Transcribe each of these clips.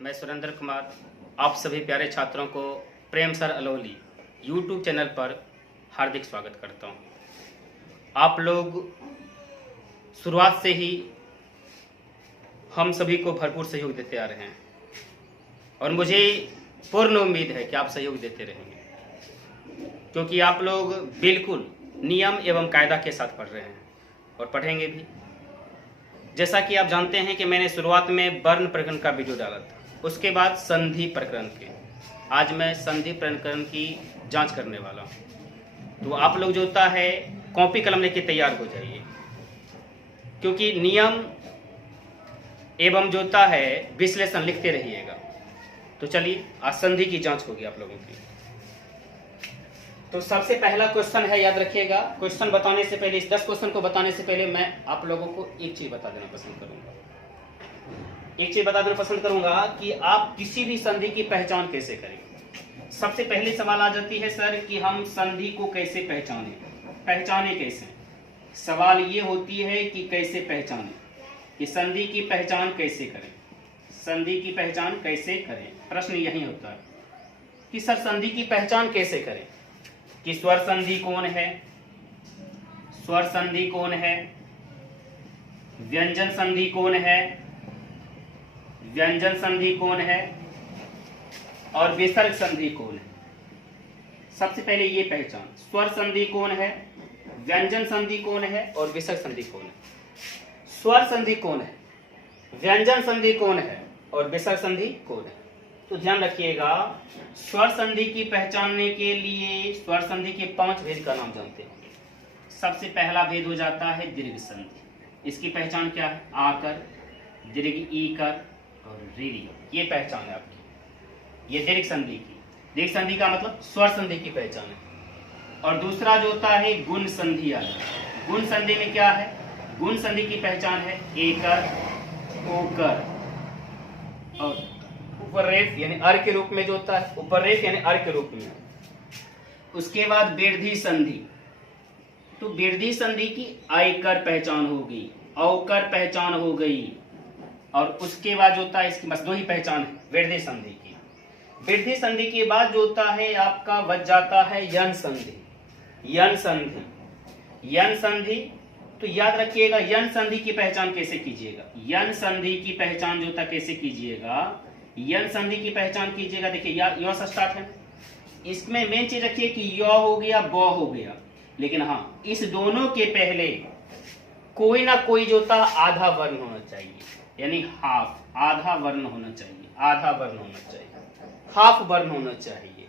मैं सुरेंद्र कुमार आप सभी प्यारे छात्रों को प्रेम सर अलोली यूट्यूब चैनल पर हार्दिक स्वागत करता हूं। आप लोग शुरुआत से ही हम सभी को भरपूर सहयोग देते आ रहे हैं और मुझे पूर्ण उम्मीद है कि आप सहयोग देते रहेंगे, क्योंकि आप लोग बिल्कुल नियम एवं कायदा के साथ पढ़ रहे हैं और पढ़ेंगे भी। जैसा कि आप जानते हैं कि मैंने शुरुआत में वर्ण प्रकरण का वीडियो डाला था, उसके बाद संधि प्रकरण के। आज मैं संधि प्रकरण की जांच करने वाला हूं। तो आप लोग जो होता है कॉपी कलम लेके तैयार हो जाइए, क्योंकि नियम एवं जो होता है विश्लेषण लिखते रहिएगा। तो चलिए आज संधि की जांच होगी आप लोगों की। तो सबसे पहला क्वेश्चन है, याद रखिएगा। क्वेश्चन बताने से पहले, इस 10 क्वेश्चन को बताने से पहले मैं आप लोगों को एक चीज बता देना पसंद करूंगा। एक चीज बता देना पसंद करूंगा कि आप किसी भी संधि की पहचान कैसे करें। सबसे पहले सवाल आ जाती है सर कि हम संधि को कैसे पहचाने कैसे। सवाल ये होती है कि कैसे पहचाने, कि संधि की पहचान कैसे करें, संधि की पहचान कैसे करें। प्रश्न यही होता है कि सर संधि की पहचान कैसे करें, कि स्वर संधि कौन है, स्वर संधि कौन है, व्यंजन संधि कौन है, व्यंजन संधि कौन है, और विसर्ग संधि कौन है। सबसे पहले ये पहचान, स्वर संधि कौन है, व्यंजन संधि कौन है और विसर्ग संधि कौन है। स्वर संधि कौन है, व्यंजन संधि कौन है और विसर्ग संधि कौन है। तो ध्यान रखिएगा, स्वर संधि की पहचानने के लिए स्वर संधि के 5 भेद का नाम जानते हैं। सबसे पहला भेद हो जाता है दीर्घ संधि। इसकी पहचान क्या है, आकर, दीर्घ ईकर और रीढ़ी। ये पहचान है आपकी, ये दीर्घ संधि की। दीर्घ संधि का मतलब स्वर संधि की पहचान है। और दूसरा जो होता है गुण संधि आ जाता है। गुण संधि में क्या है, गुण संधि की पहचान है एकर, ओकर और उपरेफ यानी अर के रूप में जो होता है, उपरेफ यानी अर के रूप में। उसके बाद वृद्धि संधि। तो वृद्धि संधि की आयकर पहचान होगी, औकर पहचान हो गई, और उसके बाद जो होता है इसकी बस 2 ही पहचान है वृद्धि संधि की। वृद्धि संधि के बाद जो होता है आपका बच जाता है यन संधि। यन संधि, यन संधि। तो याद रखिएगा यन संधि की पहचान कैसे कीजिएगा, यन संधि की पहचान जो होता कैसे कीजिएगा, यन संधि की पहचान कीजिएगा। देखिए य से स्टार्ट है, इसमें मेन चीज रखिए कि य हो गया, ब हो गया, लेकिन हाँ इस दोनों के पहले कोई ना कोई जो होता आधा वर्ण होना चाहिए, यानी हाफ, आधा वर्ण होना चाहिए, आधा वर्ण होना चाहिए, हाफ वर्ण होना चाहिए।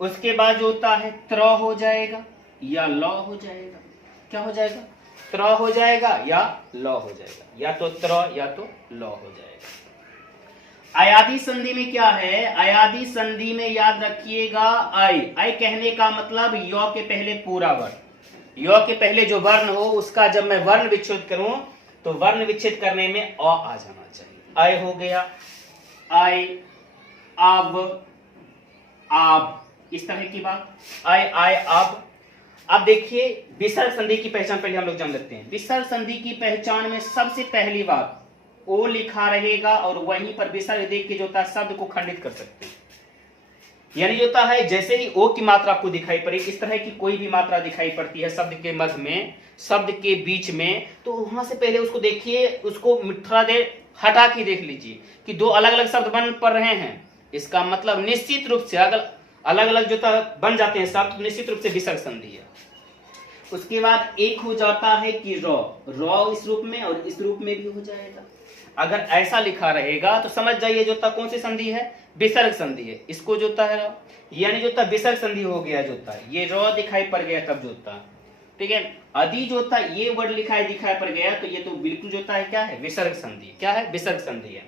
उसके बाद जो होता है त्र हो जाएगा या ल हो जाएगा। क्या हो जाएगा, त्र हो जाएगा या ल हो जाएगा, या तो त्र या तो ल हो जाएगा। अयादि संधि में क्या है, अयादि संधि में याद रखिएगा आई। आई कहने का मतलब य के पहले पूरा वर्ण, य के पहले जो वर्ण हो उसका जब मैं वर्ण विच्छेद करूं तो वर्ण विच्छेद करने में अ आ जाना चाहिए। आय हो गया, आय, अब, आप, इस तरह की बात। आय, आय, अब देखिए विसर्ग संधि की पहचान पहले हम लोग जान लेते हैं। विसर्ग संधि की पहचान में सबसे पहली बात ओ लिखा रहेगा और वहीं पर विसर्ग देख के जो होता है शब्द को खंडित कर सकते हैं। यानी जो होता है जैसे ही ओ की मात्रा आपको दिखाई पड़े, इस तरह की कोई भी मात्रा दिखाई पड़ती है शब्द के मध्य में, शब्द के बीच में, तो वहां से पहले उसको देखिए, उसको थोड़ा देर हटा के देख लीजिए कि 2 अलग अलग शब्द बन पड़ रहे हैं। इसका मतलब निश्चित रूप से अगर अलग अलग जो बन जाते हैं शब्द, तो निश्चित रूप से विसर्ग संधि है। उसके बाद एक हो जाता है कि रॉ इस रूप में और इस रूप में भी हो जाएगा। अगर ऐसा लिखा रहेगा तो समझ जाइए जो होता कौन सी संधि है, विसर्ग संधि है। इसको जो होता है यानी जो होता विसर्ग संधि हो गया, जो होता है ये रॉ दिखाई पड़ गया तब जो होता, ठीक है। आदि जो होता है ये वर्ड दिखाई पड़ गया, तो ये तो बिल्कुल जो होता है क्या है, विसर्ग संधि। क्या है, विसर्ग संधि है।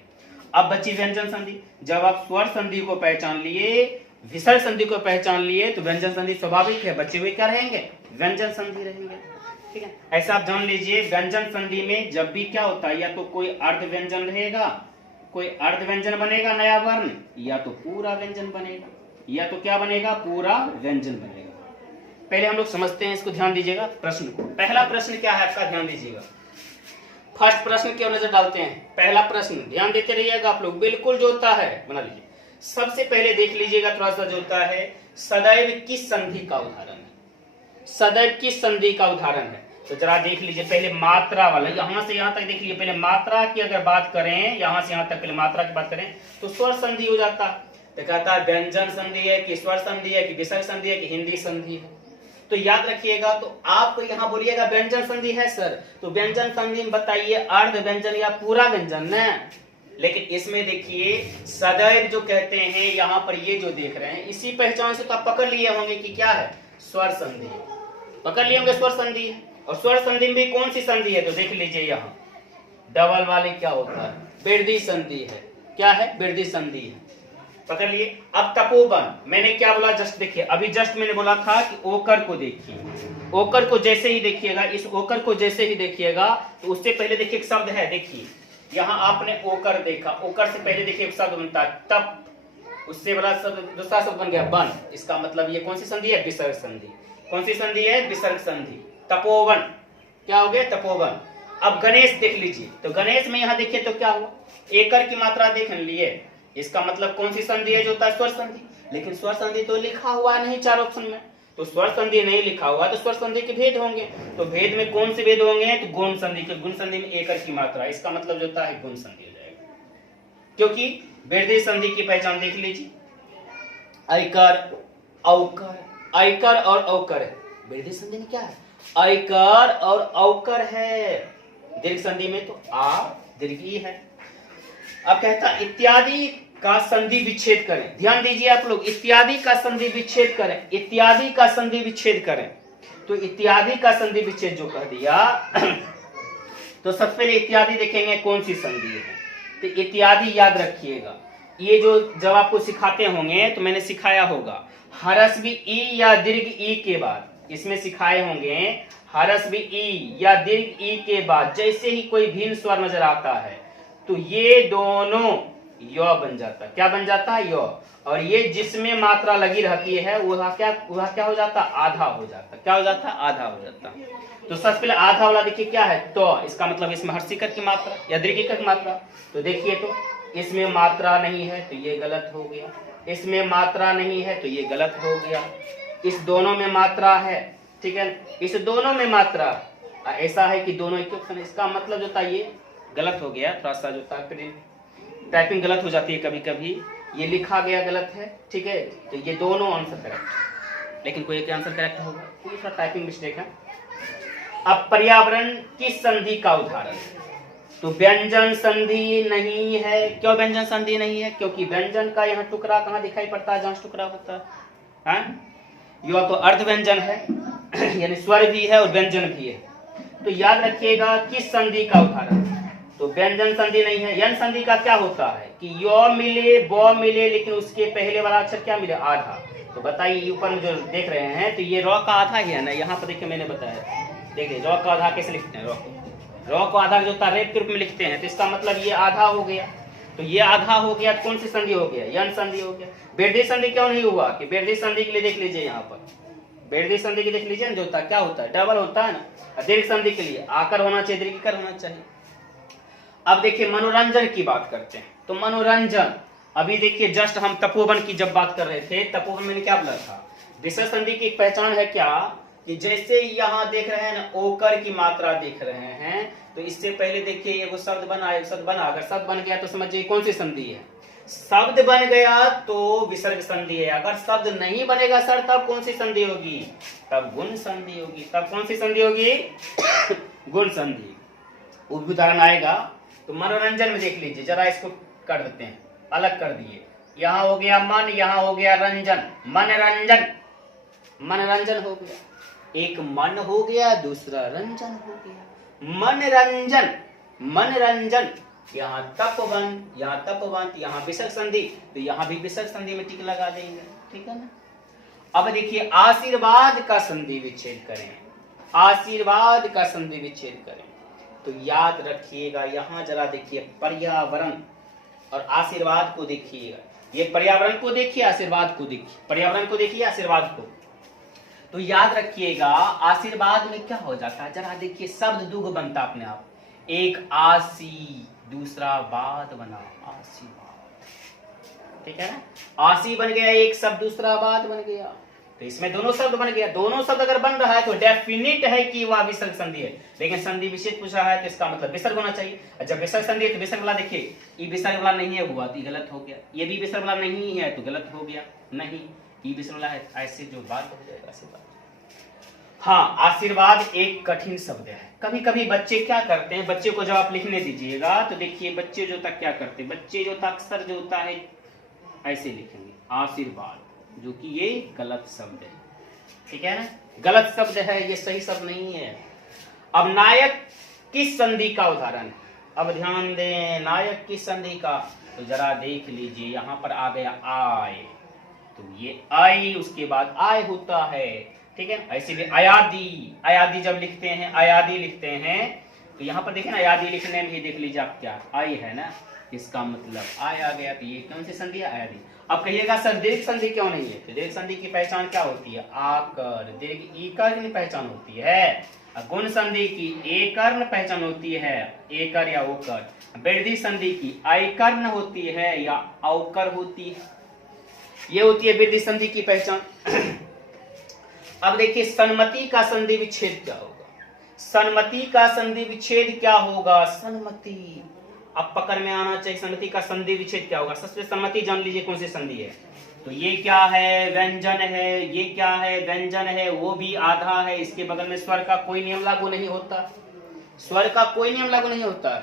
अब बची व्यंजन संधि। जब आप स्वर संधि को पहचान लिए, विसर्ग संधि को पहचान लिए, तो व्यंजन संधि स्वाभाविक है, बचे हुए क्या रहेंगे, व्यंजन संधि रहेंगे, ठीक है। ऐसा आप जान लीजिए व्यंजन संधि में जब भी क्या होता है, या तो कोई अर्ध व्यंजन रहेगा, कोई अर्ध व्यंजन बनेगा नया वर्ण, या तो पूरा व्यंजन बनेगा, या तो क्या बनेगा, पूरा व्यंजन बनेगा। पहले हम लोग समझते हैं इसको, ध्यान दीजिएगा प्रश्न को। पहला प्रश्न क्या है आपका, ध्यान दीजिएगा। फर्स्ट प्रश्न क्यों नजर डालते हैं? पहला प्रश्न ध्यान देते रहिएगा आप लोग, बिल्कुल जो होता है बना लीजिए। सबसे पहले देख लीजिएगा थोड़ा सा जो होता है, सदैव किस संधि का उदाहरण है? सदैव किस संधि का उदाहरण है? तो जरा देख लीजिए पहले मात्रा वाला, यहां से यहां तक देख लीजिए। पहले मात्रा की अगर बात करें, यहां से यहां तक पहले मात्रा की बात करें तो स्वर संधि हो जाता है। तो कहता है व्यंजन संधि है कि स्वर संधि है कि विसर्ग संधि है कि हिंदी संधि है। तो याद रखिएगा, तो आप यहाँ बोलिएगा व्यंजन संधि है सर, तो व्यंजन संधि में बताइए अर्ध व्यंजन या पूरा व्यंजन न। लेकिन इसमें देखिए सदैव जो कहते हैं यहाँ पर, ये जो देख रहे हैं इसी पहचान से तो आप पकड़ लिए होंगे कि क्या है, स्वर संधि। पकड़ लिए होंगे स्वर संधि है। और स्वर संधि में भी कौन सी संधि है? तो देख लीजिए यहाँ डबल वाले क्या होता है, वृद्धि संधि है। क्या है? वृद्धि संधि है। पकड़ लिए। अब तपोवन, मैंने क्या बोला जस्ट देखिए, अभी जस्ट मैंने बोला था कि ओकर को देखिए, ओकर को जैसे ही देखिएगा, इस ओकर को जैसे ही देखिएगा तो उससे पहले देखिए एक शब्द है, देखिए यहाँ आपने ओकर देखा, ओकर से पहले देखिए एक शब्द बनता है तप, उससे बड़ा शब्द दूसरा शब्द बन गया बन। इसका मतलब ये कौन सी संधि है? विसर्ग संधि। कौन सी संधि है? विसर्ग संधि। तपोवन क्या हो गया? तपोवन। अब गणेश देख लीजिए, तो गणेश में यहाँ देखिए तो क्या हुआ, एकर की मात्रा देख लिए, इसका मतलब कौन सी संधि है? जो होता है स्वर संधि। लेकिन स्वर संधि तो लिखा हुआ नहीं चार ऑप्शन में, तो स्वर संधि नहीं लिखा हुआ तो स्वर संधि के भेद होंगे। तो भेद में कौन से भेद होंगे? तो गुण संधि के, गुण संधि में एकर की मात्रा, इसका मतलब जो होता है गुण संधि हो जाएगा। क्योंकि वृद्धि संधि की पहचान देख लीजिए, ऐकर औकर, ऐकर और औकर है। वृद्धि संधि में क्या है? ऐकर और औकर है। दीर्घ संधि में तो आ दीर्घ ई है। अब कहता इत्यादि का संधि विच्छेद करें। ध्यान दीजिए आप लोग, इत्यादि का संधि विच्छेद करें, इत्यादि का संधि विच्छेद करें। तो इत्यादि का संधि विच्छेद जो कह दिया तो सबसे पहले इत्यादि देखेंगे कौन सी संधि है। तो इत्यादि याद रखिएगा, ये जो जब आपको सिखाते होंगे तो मैंने सिखाया होगा हरस्वी ई या दीर्घ ई के बाद, इसमें सिखाए होंगे हरस्वी ई या दीर्घ ई के बाद जैसे ही कोई भिन्न स्वर नजर आता है तो ये दोनों य बन जाता है। क्या बन जाता है? य। और ये जिसमें मात्रा लगी रहती है वह क्या हो जाता? आधा हो जाता। क्या हो जाता? आधा हो जाता। तो सबसे पहले आधा वाला देखिए क्या है? तो इसका मतलब इसमें हर्षिकर की मात्रा या दीर्घिकर की मात्रा। तो देखिए तो इसमें मात्रा नहीं है तो ये गलत हो गया, इसमें मात्रा नहीं है तो ये गलत हो गया, इस दोनों में मात्रा है, ठीक है, इस दोनों में मात्रा ऐसा है कि दोनों एक ऑप्शन, इसका मतलब जो था ये गलत हो गया। थोड़ा सा जो था टाइपिंग गलत हो जाती है कभी कभी, ये लिखा गया गलत है, ठीक है। तो ये दोनों आंसर करेक्ट, लेकिन कोई एक आंसर करेक्ट होगा, कोई सा टाइपिंग मिस्टेक है। अब पर्यावरण किस संधि का उदाहरण? तो व्यंजन संधि नहीं है। क्यों व्यंजन संधि नहीं है? क्योंकि व्यंजन का यहाँ टुकड़ा कहाँ दिखाई पड़ता है? जहाँ टुकड़ा होता है, यह तो अर्ध व्यंजन है यानी स्वर भी है और व्यंजन भी है। तो याद रखिएगा किस संधि का उदाहरण? तो व्यंजन संधि नहीं है। यन संधि का क्या होता है कि यो मिले ब मिले लेकिन उसके पहले वाला अक्षर क्या मिले? आधा। तो बताइए ऊपर में जो देख रहे हैं तो ये रॉ का आधा ही है ना, यहाँ पर देखिए मैंने बताया, देखिए रॉ का आधा कैसे लिखते हैं, रॉ को आधा जो रेप के रूप में लिखते हैं, तो इसका मतलब ये आधा हो गया। तो ये आधा हो गया, कौन सी संधि हो गया? यन संधि हो गया। वृद्धि संधि क्यों नहीं हुआ? कि वृद्धि संधि के लिए देख लीजिए, यहाँ पर वृद्धि संधि के देख लीजिए जो होता क्या होता है? डबल होता है ना। दीर्घ संधि के लिए आकर होना चाहिए, दीर्घिकर होना चाहिए। अब देखिए मनोरंजन की बात करते हैं। तो मनोरंजन, अभी देखिए जस्ट हम तपोवन की जब बात कर रहे थे, तपोवन में क्या बोला था? विसर्ग संधि की एक पहचान है क्या कि जैसे यहाँ देख रहे हैं ना, ओकर की मात्रा देख रहे हैं, तो इससे पहले देखिए ये शब्द बना, एक शब्द बना, अगर शब्द बन गया तो समझिए कौन सी संधि है? शब्द बन गया तो विसर्ग संधि है। अगर शब्द नहीं बनेगा सर तब कौन सी संधि होगी? तब गुण संधि होगी। तब कौन सी संधि होगी? गुण संधि। उदाहरण आएगा तो मनोरंजन में देख लीजिए, जरा इसको कर देते हैं, अलग कर दिए। यहाँ हो गया मन, यहाँ हो गया रंजन, मनोरंजन, मनोरंजन हो गया। एक मन हो गया, दूसरा रंजन हो गया, मनोरंजन, मनोरंजन। यहाँ तपवन, यहाँ तपवंत, यहाँ विसर्ग संधि, तो यहाँ भी विसर्ग संधि में टिक लगा देंगे, ठीक है ना। अब देखिए आशीर्वाद का संधि विच्छेद करें, आशीर्वाद का संधि विच्छेद करें। तो याद रखिएगा, यहाँ जरा देखिए पर्यावरण और आशीर्वाद को देखिएगा। ये पर्यावरण को देखिए, आशीर्वाद को देखिए, पर्यावरण को देखिए, आशीर्वाद को। तो याद रखिएगा आशीर्वाद में क्या हो जाता है, जरा देखिए शब्द दुग बनता अपने आप। एक आसी, दूसरा बाद बना आशीर्वाद, ठीक है ना। आसी बन गया एक शब्द, दूसरा बाद बन गया, तो इसमें दोनों शब्द बन गया। दोनों शब्द अगर बन रहा है तो डेफिनिट है कि वह विसर्ग संधि है, लेकिन संधि विशेष पूछा है तो इसका मतलब विसर्ग होना चाहिए। जब विसर्ग संधि है तो विसर्ग वाला देखिए, ये विसर्ग वाला नहीं है हुआ तो ये गलत हो गया, ये भी विसर्ग वाला नहीं है तो गलत हो गया, नहीं ये विसर्ग वाला है, ऐसे जो बात हो जाएगा आशीर्वाद। हाँ, आशीर्वाद एक कठिन शब्द है। कभी कभी बच्चे क्या करते हैं, बच्चे को जब आप लिखने दीजिएगा तो देखिए बच्चे जो तक क्या करते हैं, बच्चे जो तक अक्सर जो होता है ऐसे लिखेंगे आशीर्वाद, जो कि ये गलत शब्द है, ठीक है ना, गलत शब्द है, ये सही शब्द नहीं है। अब नायक किस संधि का उदाहरण है, अब ध्यान दें, नायक किस संधि का, तो जरा देख लीजिए, यहां पर आ गया आय, तो ये आई उसके बाद आय होता है, ठीक है। इसीलिए अयादी, अयादी जब लिखते हैं, अयादी लिखते हैं तो यहां पर देखिए ना, अयादी लिखने में ही देख लीजिए आप क्या आई है ना, इसका मतलब आय आ गया, तो ये कौन सी संधि है, अयादी। अब कहिएगा सर दीर्घ संधि क्यों नहीं है, तो दीर्घ संधि की पहचान क्या होती है, आकर, दीर्घ ईकर की पहचान होती है, गुण संधि की एकर्ण पहचान होती है, एकर या ओकर, वृद्धि संधि की ऐकर्ण होती है या औकर होती है, ये होती है वृद्धि संधि की पहचान। अब देखिए सन्मति का संधि विच्छेद क्या होगा, सन्मति का संधि विच्छेद क्या होगा, सन्मति, अब पकड़ में आना चाहिए, सन्मति का संधि विच्छेद क्या होगा। सबसे सन्मति जान लीजिए कौन सी संधि है, तो ये क्या है, व्यंजन है, ये क्या है, व्यंजन है, वो भी आधा है, इसके बगल में स्वर का कोई नियम लागू नहीं होता, स्वर का कोई नियम लागू नहीं होता,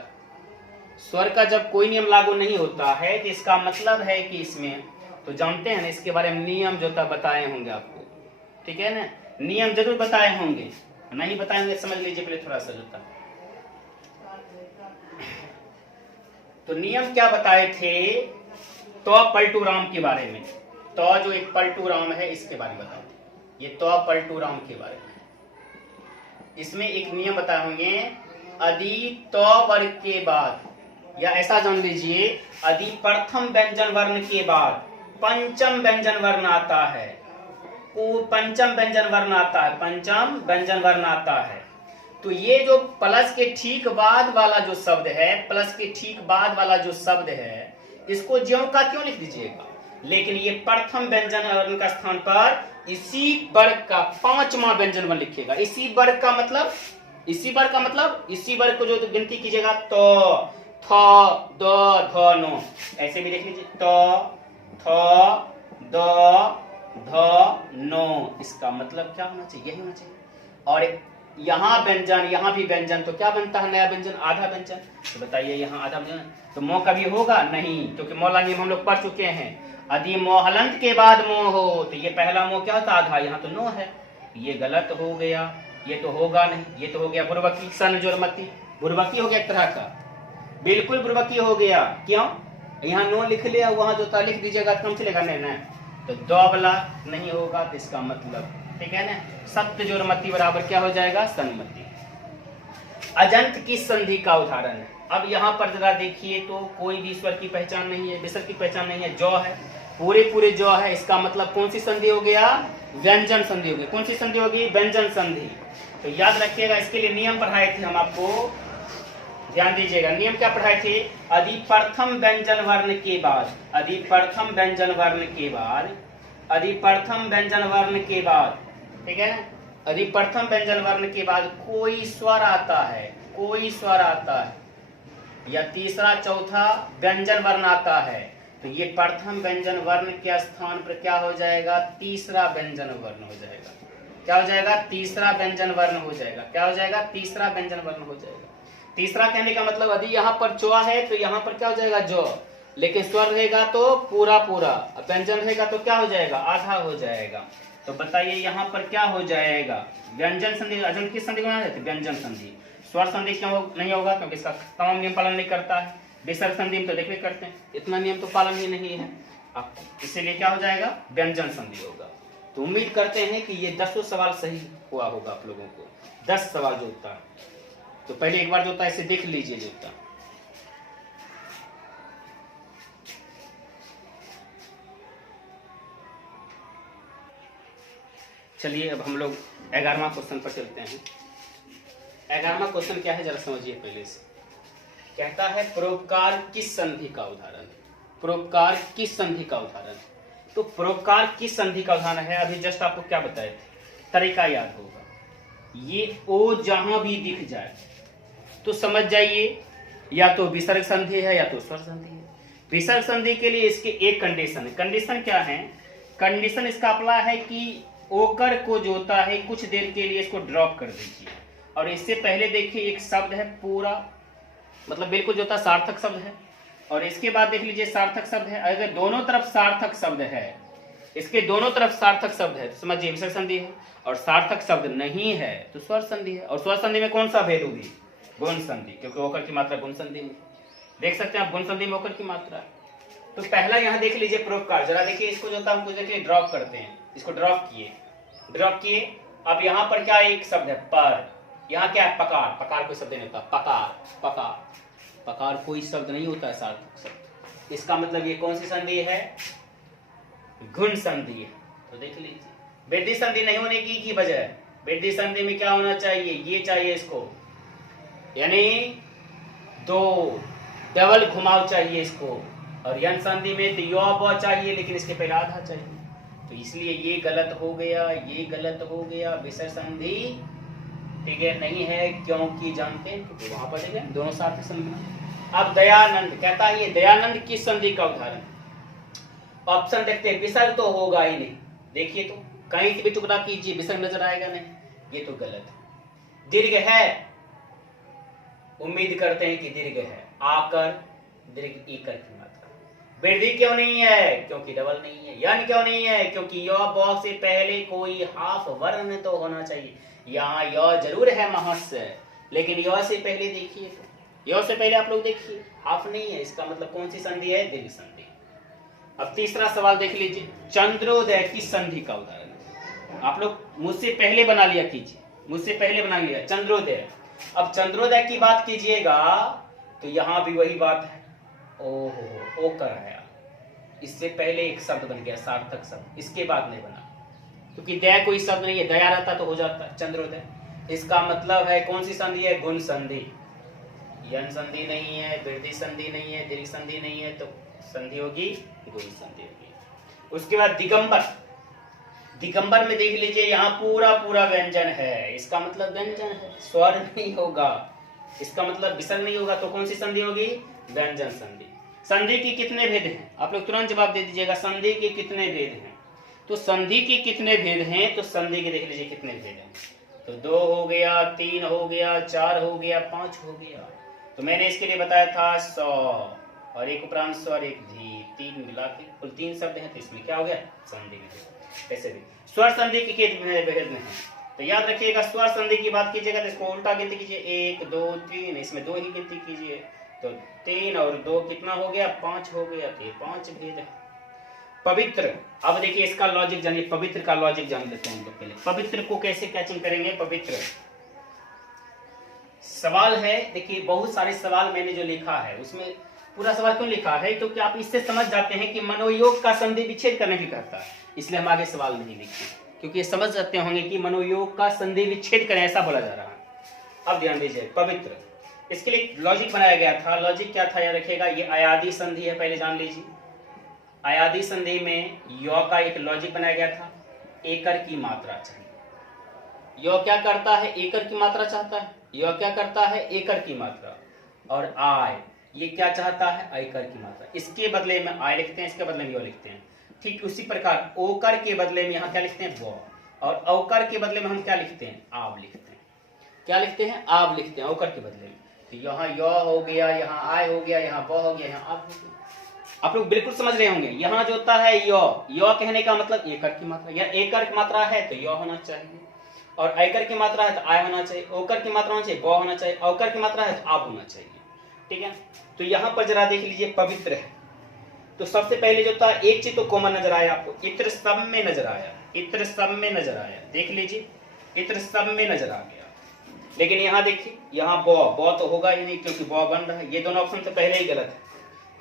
स्वर का जब कोई नियम लागू नहीं होता है तो इसका मतलब है कि इसमें, तो जानते हैं ना इसके बारे में नियम जो था बताए होंगे आपको, ठीक है ना, नियम जरूर बताए होंगे, नहीं बताए होंगे समझ लीजिए पहले थोड़ा सा जोता। तो नियम क्या बताए थे, तो पलटू राम के बारे में, तो जो एक पलटू राम है इसके बारे में बताओ, ये तो पलटू राम के बारे में, इसमें एक नियम बताए होंगे, यदि तो वर्ग के बाद, या ऐसा जान लीजिए, यदि प्रथम व्यंजन वर्ण के बाद पंचम व्यंजन वर्ण आता है, पंचम व्यंजन वर्ण आता है, पंचम व्यंजन वर्ण आता है, तो ये जो प्लस के ठीक बाद वाला जो शब्द है, प्लस के ठीक बाद वाला जो शब्द है, इसको ज्यों का क्यों लिख दीजिएगा, लेकिन ये प्रथम व्यंजन वर्ण का स्थान पर इसी वर्ग का पांचवा व्यंजन वर्ण लिखेगा। इसी वर्ग का मतलब, इसी वर्ग का मतलब, इसी वर्ग को जो तो गिनती कीजिएगा, तो थ द ध नो, ऐसे भी देख लीजिए, तो थ द ध नो, इसका मतलब क्या होना चाहिए, यही होना चाहिए। और यहाँ व्यंजन, यहाँ भी व्यंजन, तो क्या बनता है नया व्यंजन, आधा व्यंजन, तो बताइए यहाँ आधा व्यंजन, तो मो कभी होगा नहीं, क्योंकि मौला नियम हम लोग पढ़ चुके हैं, यदि मोहलंत के बाद मो हो तो ये पहला मो क्या होता आधा, यहाँ तो नो है, ये गलत हो गया, ये तो होगा नहीं, ये तो हो गया बुर्बकी, सन जोरमती, बुर्बकी हो गया एक तरह का, बिल्कुल बुर्बकी हो गया, क्यों, यहाँ नो लिख लिया, वहां जो था लिख दीजिएगा कम चलेगा, नहीं ना, तो दोबला नहीं होगा, तो इसका मतलब, ठीक है ना, सत्य जोरमती बराबर क्या हो जाएगा, सन्मति। अजंत की संधि का उदाहरण है। अब यहाँ पर जरा देखिए, तो कोई भी स्वर की पहचान नहीं है, विसर्ग की पहचान नहीं है, जौ है, पूरे पूरे जौ है, इसका मतलब कौन सी संधि हो गया, व्यंजन संधि हो गई, कौन सी संधि होगी, व्यंजन संधि। तो याद रखिएगा, इसके लिए नियम पढ़ाए थे हम आपको, ध्यान दीजिएगा, नियम क्या पढ़ाए थे, यदि प्रथम व्यंजन वर्ण के बाद, यदि प्रथम व्यंजन वर्ण के बाद, यदि प्रथम व्यंजन वर्ण के बाद, ठीक है ना, यदि प्रथम व्यंजन वर्ण के बाद कोई स्वर आता है, कोई स्वर आता है, या तीसरा चौथा व्यंजन वर्ण आता है, तो ये प्रथम व्यंजन वर्ण के स्थान पर क्या हो जाएगा, तीसरा व्यंजन वर्ण हो जाएगा, क्या हो जाएगा, तीसरा व्यंजन वर्ण हो जाएगा, क्या हो जाएगा, तीसरा व्यंजन वर्ण हो जाएगा। तीसरा कहने का मतलब यदि यहाँ पर चौ है तो यहाँ पर क्या हो जाएगा, जौ, लेकिन स्वर रहेगा तो पूरा पूरा, व्यंजन रहेगा तो क्या हो जाएगा, आधा हो जाएगा। तो बताइए यहाँ पर क्या हो जाएगा, व्यंजन संधि, अजंत की संधि कौन है, व्यंजन संधि। स्वर संधि क्यों नहीं होगा, क्योंकि इसका तमाम नियम पालन नहीं करता है, विसर्ग संधि में तो देखिए करते हैं, इतना नियम तो पालन ही नहीं है, इसीलिए क्या हो जाएगा, व्यंजन संधि होगा। तो उम्मीद करते हैं कि ये 10 सवाल सही हुआ होगा आप लोगों को, 10 सवाल जो होता है, तो पहले एक बार जो होता है इसे देख लीजिए जो होता। चलिए अब हम लोग 11वां क्वेश्चन पर चलते हैं। 11वां क्वेश्चन क्या है जरा समझिए पहले से। कहता है परोपकार किस संधि का उदाहरण है? परोपकार किस संधि का उदाहरण है? तो परोपकार किस संधि का उदाहरण है, अभी जस्ट आपको क्या बताए थे, तरीका याद होगा। ये ओ जहां भी दिख जाए तो समझ जाइए या तो विसर्ग संधि है या तो स्वर संधि है। विसर्ग संधि के लिए इसके एक कंडीशन है। कंडीशन क्या है? कंडीशन इसका अपना है कि ओकर को जो होता है कुछ देर के लिए इसको ड्रॉप कर दीजिए। और इससे पहले देखिए एक शब्द है पूरा, मतलब बिल्कुल जो होता सार्थक शब्द है, और इसके बाद देख लीजिए सार्थक शब्द है। अगर दोनों तरफ सार्थक शब्द है, इसके दोनों तरफ सार्थक शब्द है तो समझिए विसर्ग संधि है, और सार्थक शब्द नहीं है तो स्वर संधि है। और स्वर संधि में कौन सा भेद होगी? गुण संधि, क्योंकि ओकर की मात्रा गुण संधि में, देख सकते हैं आप गुण संधि में ओकर की मात्रा। तो पहला यहाँ देख लीजिए परोपकार, जरा देखिए इसको जो था हम कुछ देखिए ड्रॉप करते हैं, इसको ड्रॉप किए। अब यहाँ पर क्या एक शब्द है पर, यहाँ क्या है पकार, पकार कोई शब्द नहीं होता, पकार कोई शब्द नहीं होता है सार्थक शब्द। इसका मतलब ये कौन सी संधि है? गुण संधि है। तो देख लीजिए वृद्धि संधि नहीं होने की वजह, वृद्धि संधि में क्या होना चाहिए? ये चाहिए इसको, यानी दो डबल घुमाव चाहिए इसको, और यन संधि में तो यो ब चाहिए लेकिन इसके पहले आधा चाहिए। तो इसलिए ये गलत हो गया, ये गलत हो गया। विसर्ग संधि ठीक है नहीं है, क्योंकि जानते हैं क्योंकि वहां पर देखें दोनों साथ संधि। अब दयानंद कहता है ये दयानंद किस संधि का उदाहरण? ऑप्शन देखते हैं, विसर्ग तो होगा ही नहीं। देखिए तो कहीं से भी टुकड़ा कीजिए विसर्ग नजर आएगा नहीं, ये तो गलत है। दीर्घ है, उम्मीद करते हैं कि दीर्घ है, आकर दीर्घ इकर की मात्रा। वृद्धि क्यों नहीं है? क्योंकि डबल नहीं है। यन क्यों नहीं है? क्योंकि यो ब से पहले कोई हाफ वर्ण तो होना चाहिए। यहाँ यो जरूर है महस्य, लेकिन यो से पहले देखिए, तो यो से पहले आप लोग देखिए हाफ नहीं है, इसका मतलब कौन सी संधि है? दीर्घ संधि। अब तीसरा सवाल देख लीजिए, चंद्रोदय किस संधि का उदाहरण है? आप लोग मुझसे पहले बना लिया कीजिए, मुझसे पहले बना लिया चंद्रोदय। अब चंद्रोदय की बात कीजिएगा तो यहां भी वही बात है, ओहो ओ कर आया, इससे पहले एक शब्द बन गया सार्थक शब्द, इसके बाद नहीं बना, क्योंकि दया कोई शब्द नहीं है, दया रहता तो हो जाता चंद्रोदय। इसका मतलब है कौन सी संधि है? गुण संधि। यन संधि नहीं है, वृद्धि संधि नहीं है, दीर्घ संधि नहीं है, तो संधि होगी गुण संधि होगी। उसके बाद दिगंबर, दिगंबर में देख लीजिए यहाँ पूरा पूरा व्यंजन है, इसका मतलब व्यंजन है, स्वर नहीं होगा, इसका मतलब विसर्ग नहीं होगा, तो कौन सी संधि होगी? व्यंजन संधि। संधि की कितने भेद हैं? आप लोग तुरंत जवाब दे दीजिएगा, संधि के कितने भेद हैं? तो संधि के कितने भेद हैं? तो संधि के देख लीजिए कितने भेद हैं, तो 2 हो गया, 3 हो गया, 4 हो गया, 5 हो गया। तो मैंने इसके लिए बताया था 100 और एक उपरांत स्वर एक धी, 3 मिला के कुल 3 शब्द हैं, तो इसमें क्या हो गया? संधि में। ऐसे भी स्वर संधि के कितने भेद हैं? तो याद रखिएगा स्वर संधि की बात कीजिएगा तो इसको उल्टा गिनती कीजिए, 1 2 3, इसमें 2 ही गिनती कीजिए, तो 3 और 2 कितना हो गया? 5 हो गया। तो ये 5 भेद है। पवित्र, अब देखिए इसका लॉजिक जानिए, पवित्र का लॉजिक जान लेते हैं हम लोग पहले। पवित्र को कैसे कैचिंग करेंगे? पवित्र सवाल है, देखिए बहुत सारे सवाल मैंने जो लिखा है उसमें पूरा सवाल क्यों लिखा है, तो कि आप इससे समझ जाते हैं कि मनोयोग का संधि विच्छेद करने की करता है, इसलिए हम आगे सवाल नहीं लिखते, क्योंकि ये समझ जाते होंगे कि मनोयोग का संधि विच्छेद करें ऐसा बोला जा रहा है। अब ध्यान दीजिए पवित्र, इसके लिए लॉजिक बनाया गया था। लॉजिक क्या था याद रखिएगा, ये अयादी संधि है, पहले जान लीजिए। अयादी संधि में यो का एक लॉजिक बनाया गया था, एकर की मात्रा चाहिए। यो क्या करता है? एकर की मात्रा चाहता है। यो क्या करता है? एकर की मात्रा। और आय ये क्या चाहता है? आयकर की मात्रा। इसके बदले में आय लिखते हैं, इसके बदले में यो लिखते हैं। ठीक उसी प्रकार ओकर के बदले में यहाँ क्या लिखते हैं? वो। और औकर के बदले में हम क्या लिखते हैं? आव लिखते हैं। क्या लिखते हैं? आव लिखते हैं औकर के बदले में। तो यहाँ यो हो गया, यहाँ आय हो गया, यहाँ वो हो गया, यहाँ आव हो गया। आप लोग बिल्कुल समझ रहे होंगे। यहाँ जो होता है यो, यो कहने का मतलब एकर की मात्रा, या एकर की मात्रा है तो यो होना चाहिए, और आयकर की मात्रा है तो आय होना चाहिए, ओकर की मात्रा होना चाहिए वो होना चाहिए, औकर की मात्रा है तो आव होना चाहिए। ठीक है, तो यहाँ पर जरा देख लीजिए पवित्र है, तो सबसे पहले जो था एक चीज तो कॉमन नजर आया आपको, इत्र सब में नजर आया, इत्र सब में नजर आया, देख लीजिए इत्र सब में नजर आ गया। लेकिन यहाँ देखिए, यहाँ बो तो होगा ही नहीं क्योंकि बो बन रहा है, ये दोनों ऑप्शन तो पहले ही गलत है।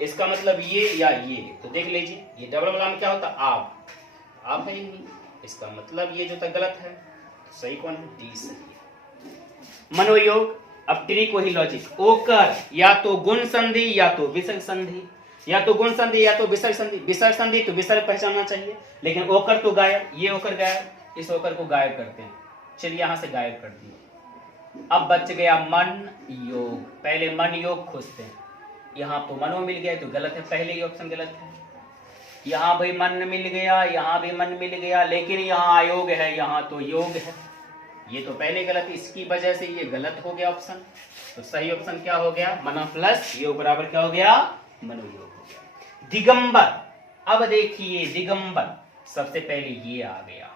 इसका मतलब ये या ये, तो देख लीजिए ये डबल वाला में क्या होता? आप है ही नहीं, इसका मतलब ये जो था गलत है। सही कौन है? डी सही है। मनोयोग, अब ट्रिक वही लॉजिक, ओकर या तो गुण संधि या तो विसर्ग संधि, या तो गुण संधि या तो विसर्ग संधि। विसर्ग संधि तो विसर्ग पहचानना चाहिए, लेकिन ओकर तो गायब, ये ओकर गायब, इस ओकर को गायब करते हैं। चलिए यहां से गायब कर दिए। अब बच गया मन योग, पहले मन योग खोजते हैं। यहाँ तो मनो मिल गया तो गलत है, पहले ही ऑप्शन गलत है। यहाँ भी मन मिल गया, यहाँ भी मन मिल गया, लेकिन यहाँ अयोग है, यहाँ तो योग है, ये तो पहले गलत, इसकी वजह से ये गलत हो गया ऑप्शन। तो सही ऑप्शन क्या हो गया, मना प्लस योग बराबर क्या हो गया, मनोयोग हो गया। दिगंबर, अब देखिए दिगंबर सबसे पहले ये आ गया,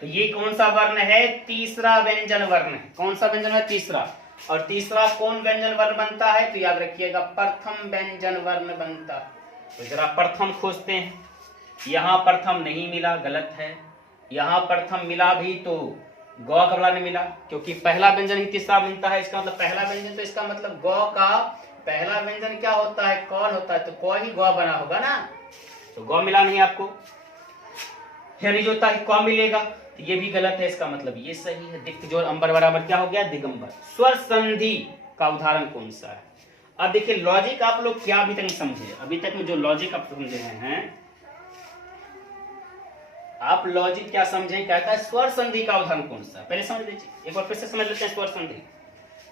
तो ये कौन सा वर्ण है, तीसरा व्यंजन वर्ण है। कौन सा व्यंजन है, तीसरा। और तीसरा कौन व्यंजन वर्ण बनता है, तो याद रखिएगा प्रथम व्यंजन वर्ण बनता है। तो जरा प्रथम खोजते हैं, यहाँ प्रथम नहीं मिला, गलत है। यहाँ प्रथम मिला भी तो गौ का वाला नहीं मिला, क्योंकि पहला व्यंजन ही तीसरा बनता है, इसका मतलब पहला व्यंजन, तो इसका मतलब गौ का पहला व्यंजन क्या होता है, कौन होता है, तो कौ ही गौ बना होगा ना, तो गौ मिला नहीं आपको, यानी जो होता है कौ मिलेगा, तो ये भी गलत है, इसका मतलब ये सही है। दिक् जोड़ अंबर बराबर क्या हो गया, दिगंबर। स्वर संधि का उदाहरण कौन सा है। अब देखिए लॉजिक आप लोग क्या अभी तक समझे, अभी तक में जो लॉजिक आप समझे हैं, आप लॉजिक क्या समझे, कहता है स्वर संधि का उदाहरण कौन सा, पहले समझ लीजिए, एक बार फिर से समझ लेते हैं। स्वर संधि,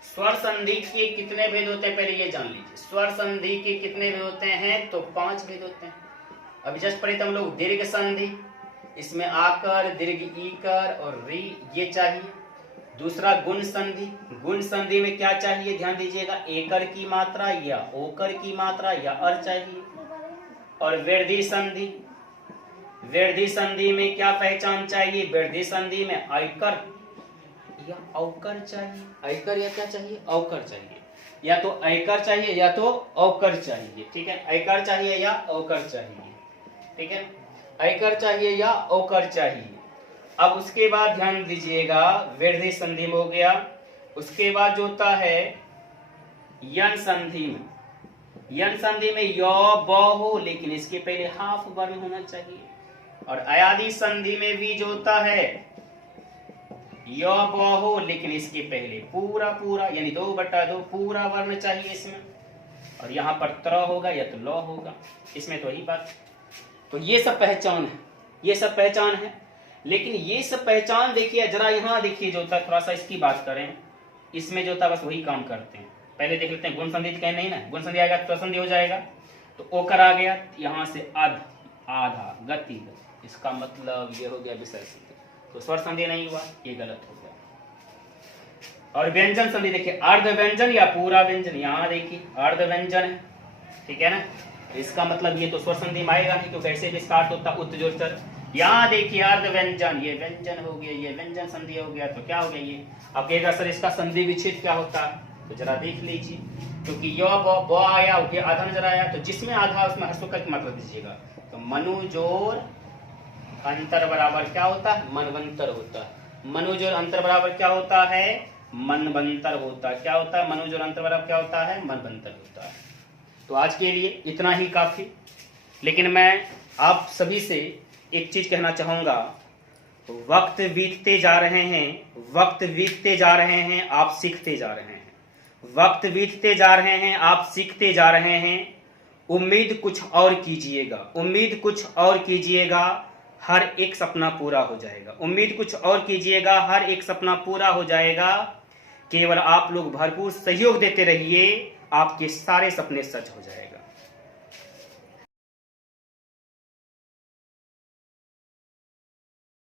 स्वर संधि के कितने भेद होते हैं, पहले ये जान लीजिए। स्वर संधि के कितने भेद होते हैं, तो 5 भेद होते हैं। अभी जस्ट पढ़े थे हम लोग दीर्घ संधि, इसमें आकर दीर्घ ईकर और री ये चाहिए। दूसरा गुण संधि, गुण संधि में क्या चाहिए, ध्यान दीजिएगा, एकर की मात्रा या ओकर की मात्रा या अर चाहिए। और वृद्धि संधि, वृद्धि संधि में क्या पहचान चाहिए, वृद्धि संधि में ऐकर या औकर चाहिए, ऐकर या क्या चाहिए, औकर चाहिए, या तो ऐकर चाहिए या तो औकर चाहिए, ठीक है, ऐकर चाहिए या औकर चाहिए, ठीक है, ऐकर चाहिए या औकर चाहिए। अब उसके बाद ध्यान दीजिएगा, वृद्धि संधि में हो गया, उसके बाद जो होता है यन संधि में, यन संधि में य ब हो, लेकिन इसके पहले हाफ वर्ण होना चाहिए। और अयादि संधि में भी जो होता है य ब हो, लेकिन इसके पहले पूरा पूरा यानी 2/2 पूरा वर्ण चाहिए इसमें। और यहाँ पर त्र होगा या तो ल होगा, इसमें तो वही बात। तो ये सब पहचान है, ये सब पहचान है, लेकिन ये सब पहचान देखिए, जरा यहाँ देखिए जो होता है, थोड़ा सा इसकी बात करें, इसमें जो होता है बस वही काम करते हैं। पहले देख लेते हैं गुण संधि, कहीं नहीं ना, गुण संधि आएगा तो संधि हो जाएगा, तो ओकर आ गया, यहाँ से अध आधा गति, इसका मतलब ये हो गया विसर्ग संधि, तो स्वर संधि नहीं हुआ, ये गलत हो गया। और व्यंजन संधि देखिए, अर्ध व्यंजन या पूरा व्यंजन, यहाँ देखिए अर्ध व्यंजन है, ठीक है ना, इसका मतलब ये तो स्वर संधि में आएगा नहीं, क्योंकि ऐसे भी स्टार्ट होता उत जोड़ कर। यहाँ देखिए अर्ध व्यंजन, ये व्यंजन हो गया, ये व्यंजन संधि हो गया, तो क्या हो गया ये। अब कहेगा सर इसका संधि विच्छेद क्या होता है, तो जरा देख लीजिए, क्योंकि य ब आया, आधा नजर आया, तो जिसमें आधा उसमें हर्षों का मतलब दीजिएगा, तो मनुजोर अंतर बराबर क्या होता है, मनवंतर होता है। मनुजोर अंतर बराबर क्या होता है, मनवंतर होता है। क्या होता है, मनुजोर अंतर बराबर क्या होता है, मनवंतर होता है। तो आज के लिए इतना ही काफी, लेकिन मैं आप सभी से एक चीज कहना चाहूंगा, वक्त बीतते जा रहे हैं, वक्त बीतते जा रहे हैं, आप सीखते जा रहे हैं, वक्त बीतते जा रहे हैं, आप सीखते जा रहे हैं। उम्मीद कुछ और कीजिएगा, उम्मीद कुछ और कीजिएगा, हर एक सपना पूरा हो जाएगा। उम्मीद कुछ और कीजिएगा, हर एक सपना पूरा हो जाएगा। केवल आप लोग भरपूर सहयोग देते रहिए, आपके सारे सपने सच हो जाएगा।